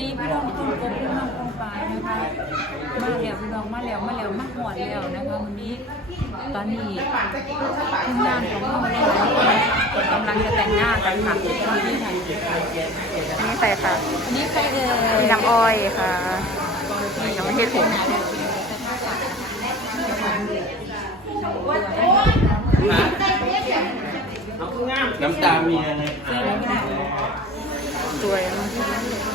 ดีพี่น้องทุกคนพี่น้องกองปลายนะคะมาแล้วพี่น้องมาแล้วมาแล้วมาหอดแล้วนะคะวันนี้ตอนนี้ทีมงานของเราหลายคนกำลังจะแต่งหน้ากันค่ะอันนี้ใครคะอันนี้ใครเอ่มียน้ำอ้อยค่ะยังไม่เห็นผมน้ำตาเมียไงสวยมาก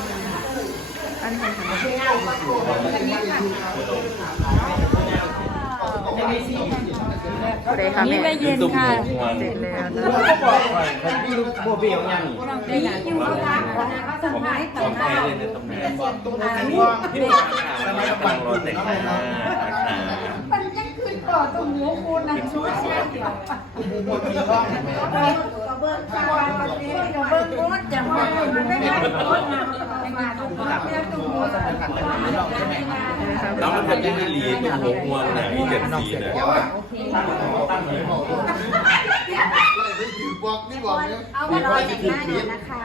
อันนี้ค่ะสวัสดีค่ะนี่แม่แม่เย็นค่ะเสร็จแล้วนะพี่ลูกโบเบี้ยวยังนี่คิวเขาล้างก่อนนะเขาทำไมของแท้เลยในตำแหน่งที่ว่าฟังรถแต่งหน้านะคะมันยังขึ้นต่อตรงหัวคูนะช่วยแช่ เดียวเบิร์ดชาเบิร์ดโคตรจะมาไม่ได้โคตรมามาตรงนี้ไม่ได้ตรงนี้แล้วมันเป็นยังไงลีตัวหัวม่วงเนี่ยเจ็ดสีเนี่ยบอกนี่บอกเนี่ยเอามาลอยแต่งหน้าหน่อยนะคะ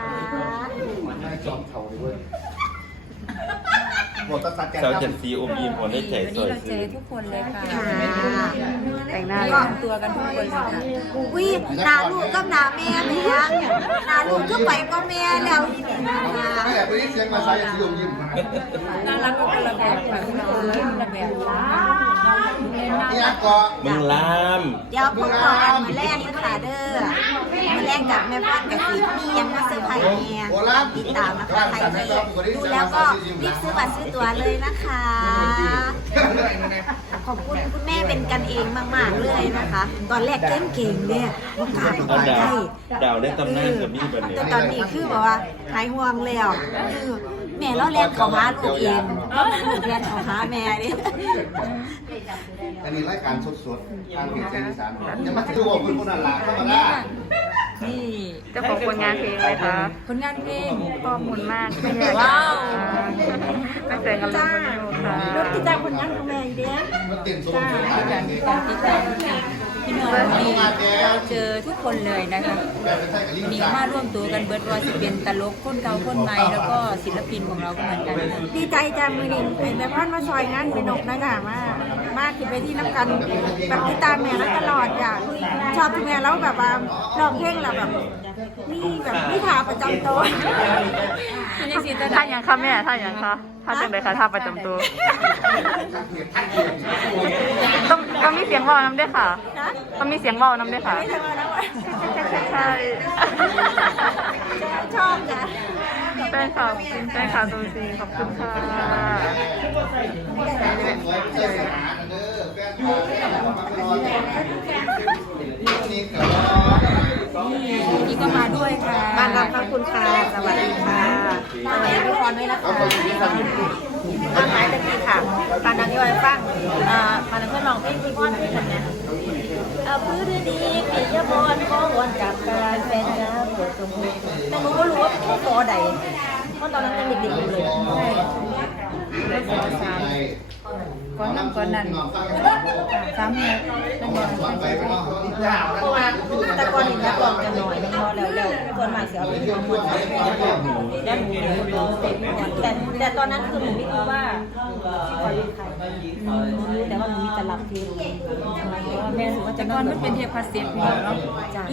จอมเข่าเลยเว้ยหมดตัดสัดแกสาวเจ็ดสีอมยิ้มหัวได้ใจวันสนี้วยเราสเจวยอทุกคนเลยค่ะ แต่งหน้านี่ก่รอวนมตัวกันทุกคนเลยค่ะอุ้ยหนาลูกกับหนาแม่เนี่ยหนาลูกก็ไปก็แม่แล้วนี่นะคะแม่ไปนี่เสียงมาใส่สีอมยิ้มน่ารักก็คนละแบบค่ะพี่น้องค นละแบบว้าวนี่อักกอมึงล้ามเดี๋ยวพวกเราอันมาแรกนะคะเด้อมาแรกกับแม่พันกับสีมียังมาซื้อไผ่เนี่ยโบราณติดตามนะคะใครที่ดูแล้วก็รีบซื้อบัตรซื้อตั๋วเลยนะคะ ขอบคุณคุณแม่เป็นกันเองมาก ๆ เลยนะคะ ตอนแรกเก่งเก่งๆเนี่ยโอกาสเอาได้ดาวดาวได้ตำนานกับนี่แบบนี้แต่ตอนนี้คือแบบว่าหายห่วงแล้วคือ แม่เราเรียนเขาหาลูกเองลูกเรียนเขาหาแม่ดิอันนี้รายการสดๆทางเพจเจนิสานอย่ามาดูว่าคุณคนนั้นละธรรมดานี่เจ้าของผลงานเพลงเลยค่ะผลงานเพลงข้อมูลมากไม่อยากว้าวไม่เจอกำลังคนอยู่ค่ะรถติดตามผลงานของแม่อีกเด้อมันเต้นสมจ้าบูรณ์ที่ตายกันนี่ที่กันที่กัน พี่น้องนี่เราเจอทุกคนเลยนะคะมีซ่ามาร่วมตัวกันเบิร์ดว่าจะเป็นตลกคนเก่าคนใหม่แล้วก็ศิลปินของเราก็เหมือนกันดีใจจังมือนี้เป็นแม่พ่อนมาซอยงานเป็นนกนะจ๊ะมามาขึ้นไปที่น้ำกันแบบติดตามแม่นั้นตลอดอย่างชอบที่แม่แล้วแบบว่าร้องเพลงแล้วแบบนี่แบบนี่ถาประจำตัว มันยังสีตะถ้าอย่างค่ะแม่ถ้าอย่างค่ะถ้าจังเลยค่ะถ้าประจำตัว ต้องต้องมีเสียงเว่าวน้ำด้วยค่ะนะต้องมีเสียงเว่าวน้ำด้วยค่ะ ไม่ใช่ว่าแล้วว่าใช่ใช่ใช่ชอบจ้ะแฟนคลับแฟนคลับตัวจริงขอบคุณค่ะนี่ก็นี่ก็มาด้วยค่ะบางรับขอบคุณค่ะ สวัสดีค่ะ สวัสดีทุกคนด้วยนะคะอาหายตะกี้ค่ะปานังยอยฟังอ่าปานังก็ลองเพลงที่พ่อที่ทำเนี่ยเอาพื้นดีปียบอนขอวนจากการเป็นนะปวดสมบูรณ์แต่หนูก็รู้ว่าแค่ตัวใดเพราะตอนนั้นยังเด็กๆอยู่เลยใช่ก่อนนั้นก่อนนั้นสามเมตรเป็นยังเพราะว่าแต่ก่อนนี่นักร้องจะหน่อยพอแล้ วแล้วส่วนมากเสียเอาไปที่มวลแล้วหนูเลยร้องเต็มแต่แต่ตอนนั้นคือหนูไม่รู้ว่าที่คนเป็นใครหนูรู้แต่ว่าหนูมีแต่รับเพลงแม่แต่ก่อนมันเป็นเทปคาสเซ็ตพี่น้องเนาะ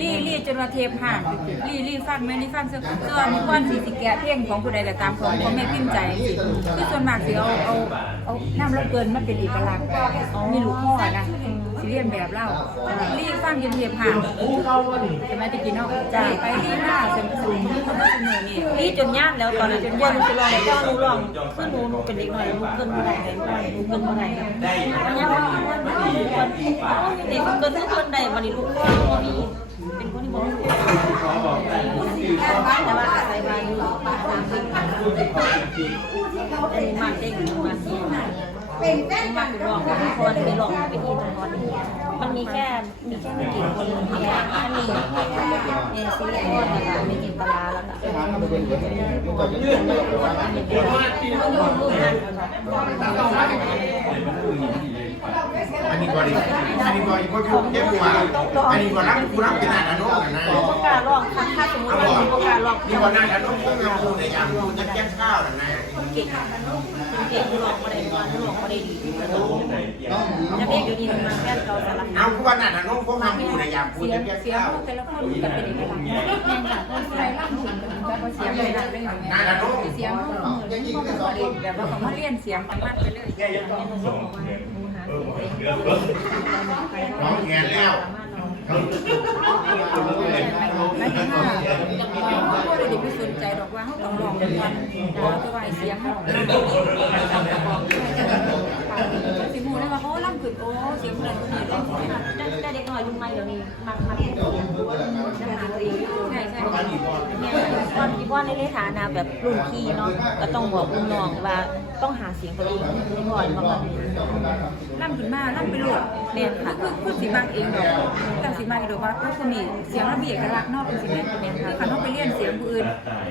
รี่รี่จนว่าเทปห่านรี่รี่ฟังแม่นี่ฟังเสื้อส่วนก้อนสีสิแกะเพลงของผู้ใดแต่ตามของของแม่พิมพ์ใจสิคือส่วนมากสิเอาเอาเอาน้ำระเกินมันเป็นเอกลักษณ์มีลูกพ่อนะ สิเรียนแบบเล่ารี่ฟังจนเทปห่านใช่ไหมตะกี้เนาะจ่ายไปรี่หน้าเสริมสูงเขาไม่เสมอนี่นี่จนย่านแล้วตอนนั้นจนย่านจะลองแต่ก็หนูลองคือหนูหนูเป็นเด็กหน่อยหนูเกินเมื่อไหร่หนูเกินเมื่อไหร่ยังว่าเด็กเกินทุกคนใดวันนี้ลูกพ่อมีเป็นคนที่บอกแต่ว่าอาศัยมาอยู่ตามเพลงอันนี้มาเด้งมาเสียง เป็นแฟนกันร้องทุกคนไปหลองไปที่ตอนนี้มันมีแค่มีแค่ไม่กี่คนมีแค่อันนี้เอซีโอนนะคะมีกินปลาแล้วก็เอันนี้ก็ดี อันนี้ก็อีกคนอยู่เก็บหัวอันนี้ก็รับกูรับเป็นอันนั้นนะประกาศลองถ้าถ้าสมมติว่ามีประกาศลองนี่ก็น่าจะต้องพูดกับกูในยามกูจะแก้ข้าวนะนะคนเก่งนเก่งลองมาได้ลองมาได้ดีน้องจะเรียกอยู่ดีมันแค่เราสลับเอากูว่าน่าจะต้องพวกทำกูในยามกูเสียจะงแก้เสียงข้าวแต่ละคนก็เป็นอย่างนี้ค่ะแม่ค่ะคนใส่ล่ำถึงแบบว่าเสียงเลยนะเรื่องนี้น่าจะต้องเสียงเขาอย่างนี้ก็พอดีแบบว่าเขามาเรียนเสียงกันมากไปเลย น้องแงแล้วไม่ถึงว่าเขาก็เลยไปสนใจหรอกว่าเขาต้องลองกันเราจะไหวเสียงเขาสิมูเลยว่าเขาล่ำขึ้นโอ้เสียงคนนั้นคนนี้เลยแต่เด็กน้อยรุ่นใหม่เดี๋ยวนี้มักมักใช่ใช่เนี่ยตอนที่ว่าในฐานะแบบรุ่นพี่เนาะก็ต้องบอกรุ่นน้องว่า ต้องหาเสียงตัวเองในก่อนมาก่อนล่ำขึ้นมาล่ำไปโหลดเรียนค่ะคือคือสีมากเองดอกแต่สีมากเองดอกว่าคนนี้เสียงระเบียบกระลักนอกเป็นสิแม่เรียนค่ะคันเขาไปเรียนเสียงผู้อื่น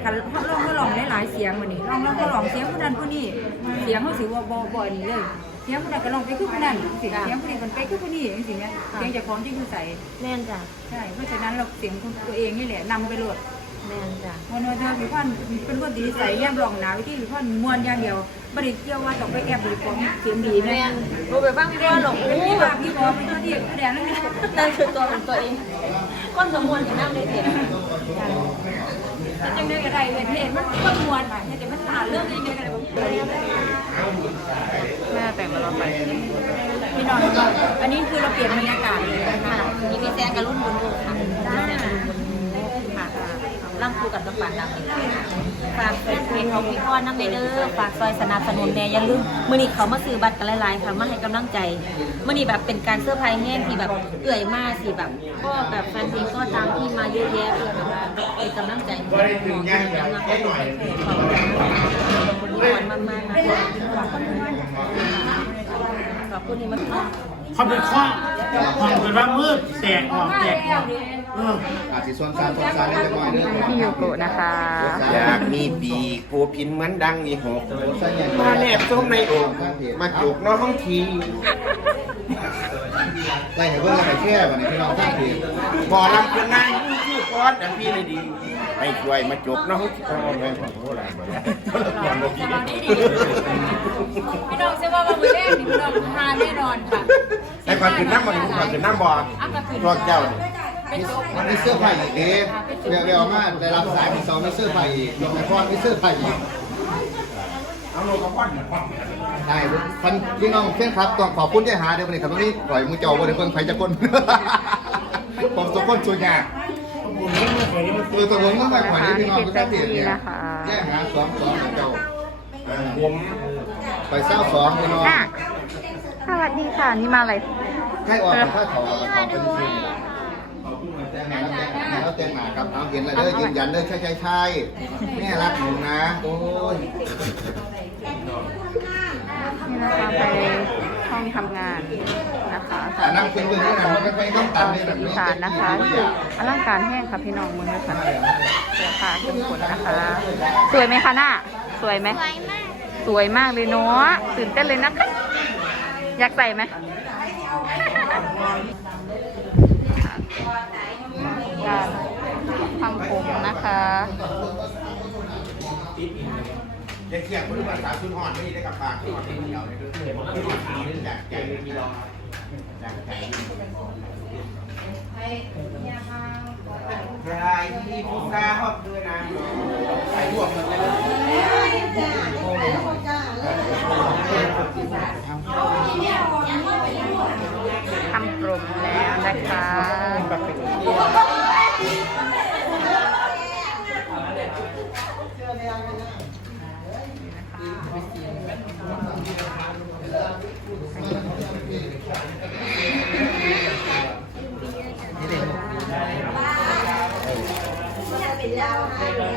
คันเขาลองเขาลองหลายเสียงวันนี้ลองลองเขาลองเสียงผู้นั้นผู้นี้เสียงเขาสิว่าบ่บ่นี่เลยเสียงผู้นั้นก็ลองไปคือผู้นั้นเสียงเสียงผู้นี้มันไปคือผู้นี้อย่างสิเนี่ยเสียงจากของที่คือใส่แม่นจ้ะใช่เพราะฉะนั้นเราเสียงของตัวเองนี่แหละนำไปโหลด แม่นจ้ะวันวันเธอพี่พ่อนเป็นคนดีใส่แยบรองหนาวิธีพี่พ่อนม้วนอย่างเดียวบริเกี่ยวว่าต้องไปแอบบริกรเสียงดีแม่แม่นรู้ไปฟังพี่ว่าหลงเป็นอู้พี่แบว่าบพี่บอกเป็นตัวที่แสดงนั่นเองนั่นคือตัวของตัวเองก้นสมวนถึงน้ำเลยเด็ดจังได้ก็ได้เว้ยเห็นมันคนม้วนอะเห็นแต่มันขาดเรื่องยังไงกันเลยแม่แต่งมาเราไปพี่นอนอันนี้คือเราเปลี่ยนบรรยากาศเลยนะคะนี่พี่แซงกับรุ่นบุญลูกค่ะ ร่ำครูกับต้องปานดำเลยฝากเพจของพี่พ่อน้ำในเด้อฝากซอยสนับสนุนแน่อย่าลืมมื้อนี้เขามาซื้อบัตรกันหลายๆค่ะมาให้กำลังใจมื้อนี้แบบเป็นการเสื้อร์ไพรส์แห้งที่แบบเอื่อยมากสิแบบ ก็แบบแฟนเพลงก็ตามที่มาเยอะแยะเพื่อแบบว่าเป็นกำลังใจให้น้องๆแล้วมาให้ขอบคุณพี่พ่อมากๆนะคะ คุณที่มาเขาเป็นข้อห้องเป็นว่ามืดแตกออกแตกออกเอออาจจะส่วนสารส่วนสารได้หน่อยนึงพี่โยโกะนะคะ อยากมีปีกโกพินเหมือนดังอีหกมามาแนแนบบส้ส้มมในในโอ่โอ่งงข้างเถียงมาจุกน้องทีไล่ให้เพื่อนไล่แค่วันนี้พี่น้องข้างเถียงบ่อลำเป็นนายชื่อก้อนดังพี่เลยดีไปช่วยมาจุกน้องทีเอาไปขอโทษอะไรบ่ได้พี่น้ องเชื่อว่าวันแรกนี่พี่น้องทานแน่นอนค่ะไอ้ก่อนขึ้นน้ำมันก่อนขึ้นน้ำบ่อพวกเจ้านี่มันมีเสื้อผ้าอีกเอ๊ะเรียกเรียกมาได้รับสายที่สองมีเสื้อผ้าอีกแต่ก่อนมีเสื้อผ้าอีกเอาโลกระป้อนเนี่ยป้นใช่พันพี่น้องเพื่อนครับต้องขอบคุณที่หาเดี๋ยววันนี้ครับตรงนี้ปล่อยมือเจ้าบริเวณไฟจะก้นผมสมคนส่วนใหญ่เออตัวผมต้องไปปล่อยให้พี่น้องทุกท่านเห็นเนี่ยแย่หาสองสองเจ้าผม ไปเศร้าสองพี่น้องน่ะสวัสดีค่ะ นี่มาอะไรให้ออกค่าเขากับเขาเป็นจริงแล้วเตียงหนาครับเอาเห็นแล้วเด้อยืนยันเด้อใช่ใช่ใช่แม่รักหนูนะ โอ้ยนี่นะคะไปห้องทำงานนะคะแต่นั่งเป็นเรื่องนี้นะมันไม่ต้องตัดเลยแบบอีนี้สานนะคะอลังการแห้งค่ะพี่น้องมือค่ะเสื้อผ้าเครื่องขนนะคะ สวยไหมคะหน้า สวยไหมสวยมาก สวยมากเลยเนาะตื่นเต้นเลยนะคะ อยากใส่ไหมการทำผมนะคะเด็กเสียงคนภาษาสุนหอนไม่ได้กับปากที่เดียวเลยคือผมที่หอนนี่จากใจมีรอจากใจใครที่พูดกล้าฮอบด้วยนะใส่รวกันเลย ทำผมแล้วนะคะ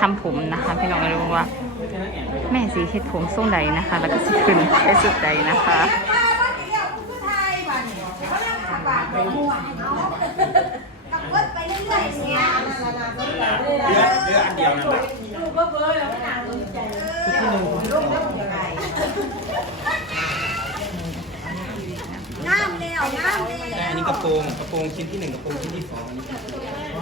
ทำผมนะคะพี่น้องไม่รู้ว่า แม่สีเฮ็ดผมทรงใดนะคะ แล้วก็สีขึ้นไปสุดใดนะคะเลือกเลือกอันเดียวนั่นแหละแต่อันนี้กระโปรงกระโปรงชิ้นที่หนึ่งกระโปรงชิ้นที่สองอ่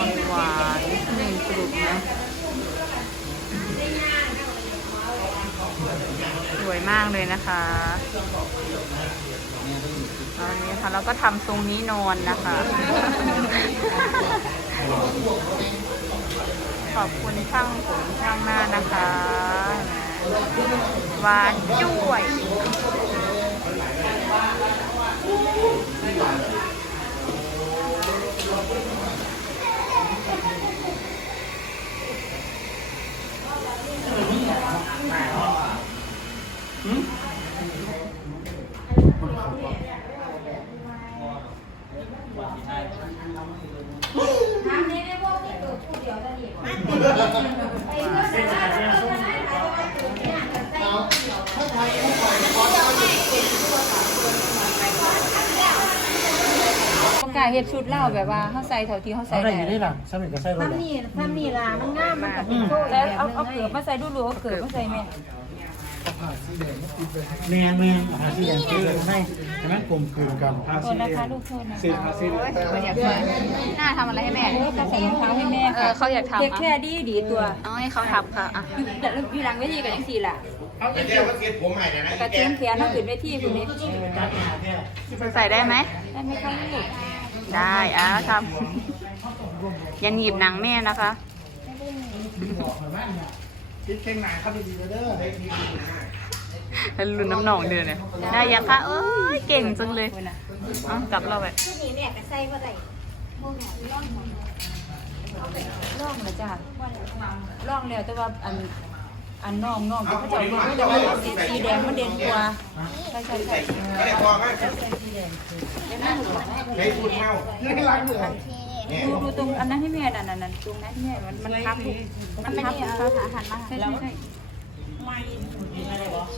อนหวานหนึ่งกลุ่มนะ สวยมากเลยนะคะตอนนี้ค่ะเราก็ทำทรงนี้นอนนะคะ ขอบคุณช่างผมช่างหน้านะคะหวานจ้วย ปร เฮ็ดชุดเล่าแบบว่าเขาใส่เท่าที่เขาใส่อะไรได้อยู่ได้หลังสมัยก็ใส่รถทำนี่ทำนี่ล่ะมันงามมันกับเป็นโซ่แต่เอาเอาเกือบมาใส่ดูดูเอาเกือบมาใส่แม่แมนแมนอาหารสีแดงคือให้ให้มันกลมกลืนกันโทษนะคะลูกโทษนะสีคะสีโอ้ยเขาอยากใส่หน้าทำอะไรให้แม่โอ้ยเขาใส่รองเท้าให้แม่เออเขาอยากทำเค้กแค่ดีดีตัวเอาให้เขาทำค่ะอะแต่อยู่หลังเวทีกันยังสี่ล่ะแต่แกว่าเสียผมใหม่นะนะกระแกเทียมแขนเขาขึ้นเวทีคุณนี่ใส่ได้ไหมได้ไหมคะลูก ได้อ้าวทำอย่าหนีบหนังแม่นะคะคิดเข่งหนาครับดีๆเด้อแล้วลุ้นน้ำหนองเดือนเนี่ยได้ยังคะเอ้ยเก่งจังเลยอ้ากลับเราไปนี่แม่ก็ใส่บ่ได้ร่องนะจ้ะร่องแล้วแต่ว่าอัน อันน้องน้องที่เขาจะเอาแต่ว่าสีสีแดงมันเด่นกว่าใช่ใช่ใช่ก็ได้พอไหมใส่สีแดงเดี๋ยวนั่นหนูบอกให้ให้พูดเมาเนี่ยดูดูตรงอันนั้นให้แม่นั่นนั่นนั่นตรงนั้นให้แม่มันมันทับลูกมันทับทับหันมาใช่ใช่ใช่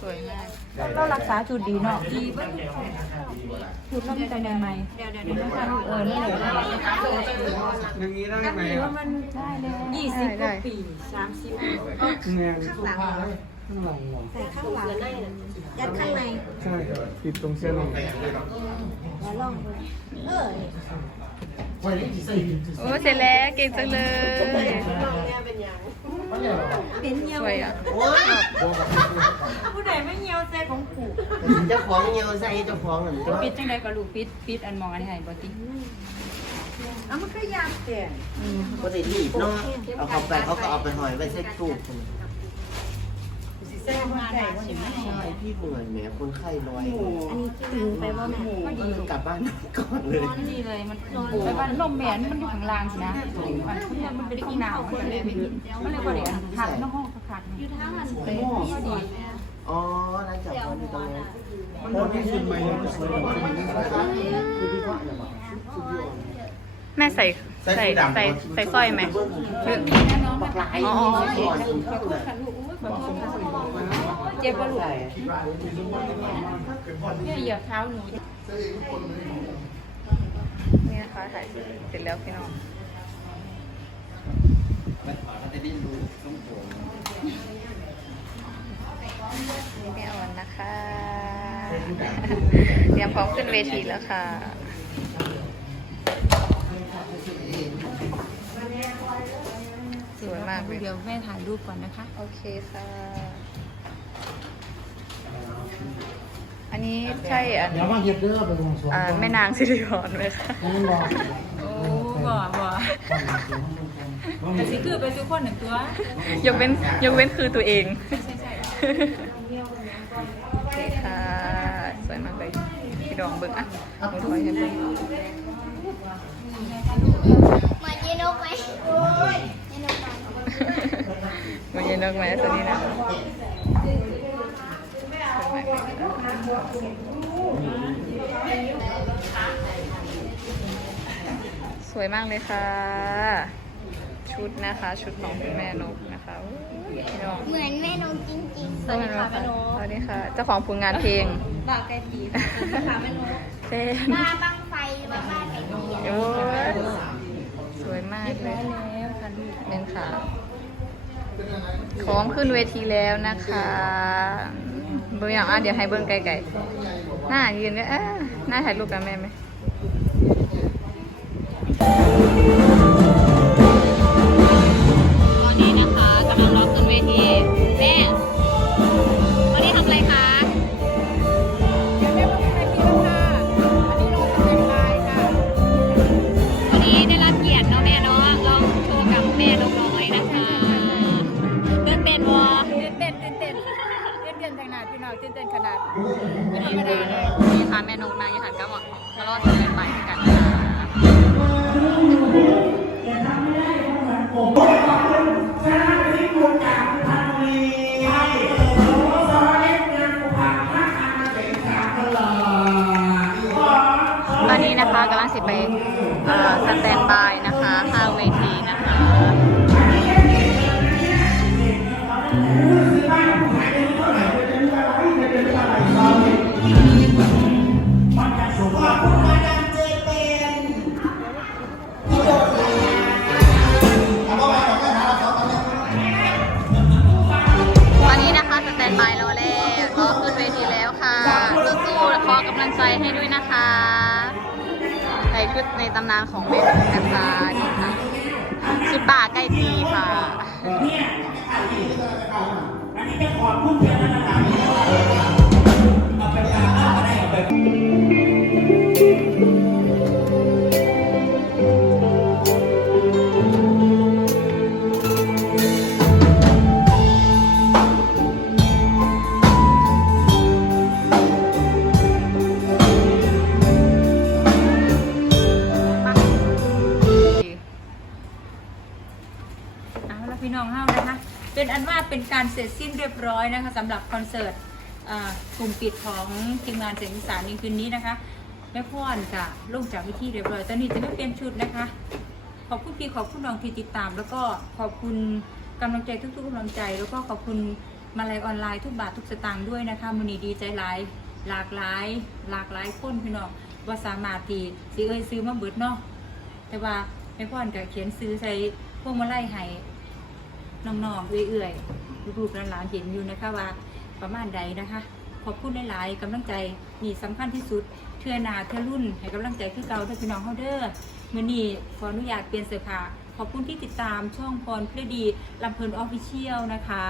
สวยมาก เรารักษาจุดดีเนาะดีเบิ้ลจุดเราไม่ใจในไหมเดี๋ยวเดี๋ยวเดี๋ยวเออนี่แหละอย่างนี้ได้ไหมว่ามันได้เลยยี่สิบกว่าปีสามสิบแมนข้างหลังข้างหลังใส่ข้างหลังยัดข้างในใช่ติดตรงเส้นลงแล้วลองดูเออ โอ้เสร็จแล้วเก่งจังเลยเป็นเงี้ยสวยอะผู้ใดไม่เงียวใจของปู่เจ้าของเงียวใส่เจ้าของนั่นตัวปิดจังไดก็ลูกปิดปิดอันมองอันให้บ่ติเอามันก็ยากแต่ปกติรีบเนาะเอาเข้าไปเขาก็เอาไปหอยไว้ใส่ตู้ คนแซ่บมากได้บ่นี่ใช่พี่เหนื่อยแหมคนไข้น้อยอันนี้ตึงไปบ่แม่ก็ดีกลับบ้านก่อนเลยดีเลยมันไปบ้านลมแม่นมันอยู่ข้างล่างสินะมันมันเป็นข้างหนาวมันเลยไม่มันเลยบ่ได้หักนอกห้องคักๆอยู่ทางนั้นเลยดีอ๋อหลังจากนั้นอยู่ตรงนั้นโอ้ที่สุดใหม่ยังสวยกว่าคนนี้คือที่ว่าอย่างไรแม่ใส่ใส่ใส่ใส่สร้อยไหมหรือบักหลายอ๋อ เจ็บบ่ลูกเนี่ยเหยียบเท้าหนูนี่นะคะถ่ายเสร็จแล้วพี่น้องนี่ไม่อ่อนนะคะ เตรียมพร้อมขึ้นเวทีแล้วค่ะสวยมากเลยเดี๋ยวแม่ถ่ายรูปก่อนนะคะ โอเคค่ะ อั นนี้ใช่อันเดี๋ยวมาเฮ็ดเด้อไปวงสวงอ่าแม่นางสิริพรไหมคะยังรอโอ้บ่บ่แต่สิคือไปทุกคนหนึ่งตัวยกเว้นยกเว้นคือตัวเองใช่ใช่ใช่โอเคค่ะสวยมากเลยพี่ดองเบิ่งอะหนูถอยกันเบิ่งเหมือนยีนกไหมยีนกไหมมันยังนกไหมตัวนี้นะ สวยมากเลยค่ะ ชุดนะคะ ชุดของคุณแม่นกนะคะอุ๊ยพี่น้องเหมือนแม่นกจริงๆสวัสดีค่ะสวัสดีค่ะ เจ้าของผลงานเพลงบ้าไก่ปีค่ะแม่นกเป็นบ้าบังไฟบ้าบ้าไก่ปีโอ้ยสวยมากเลยแล้วค่ะลูกเป็นค่ะพร้อมขึ้นเวทีแล้วนะคะ เบื้อย่างอะเดี๋ยวให้เบิ้งไกลๆหน้ายืนก็เอ๊ะหน้าถ่ายรูปกับแม่ไหมตอนนี้นะคะกำลังรอขึ้นเวทีแม่ พี่น้องตื่นเต้นขนาดไม่ธรรมดาเลยมีค่ะแม่นกนางยี่หันก็บอกมารอดเป็นไปกันตอนนี้นะคะกำลังสิไปสแตนบายนะำนานของแม่นกนะคะนี่ค่ะชุดป่าใกล้ นะคะสำหรับคอนเสิร์ตกลุ่มปิดของทีมงานเสียงอีสานในคืนนี้นะคะแม่พ่อนจะลงจากวิธีเรียบร้อยตอนนี้จะไม่เปลี่ยนชุดนะคะ ขอบคุณพี่ขอบคุณน้องที่ติดตาม แล้วก็ขอบคุณกำลังใจทุกๆกำลังใจ แล้วก็ขอบคุณมาลัยออนไลน์ทุกบาททุกสตางค์ด้วยนะคะมือนี้ดีใจหลายหลากหลาย หลากหลายคนพี่น้องว่าสามารถที่สิเอ้ยซื้อมาเบิดเนาะแต่ว่าแม่พ่อนก็เขียนซื้อใส่พวงมาลัยให้น้องๆเอื่อยๆ ลูกๆหลานๆเห็นอยู่นะคะว่าประมาณใดนะคะขอบคุณหลายๆกำลังใจนี่สำคัญที่สุดเทือนาเทือรุ่นให้กำลังใจคือเก่าด้อพี่น้องเฮาเด้อมื้อนี้ขออนุญาตเปลี่ยนเสื้อผ้าขอบคุณที่ติดตามช่องพรเพลดีลำเพลินออฟฟิเชียลนะคะ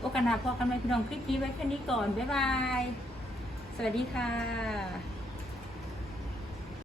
โอกาสหน้าพอกันไหมพี่น้องคลิปนี้ไว้แค่นี้ก่อน บ๊ายบาย สวัสดีค่ะ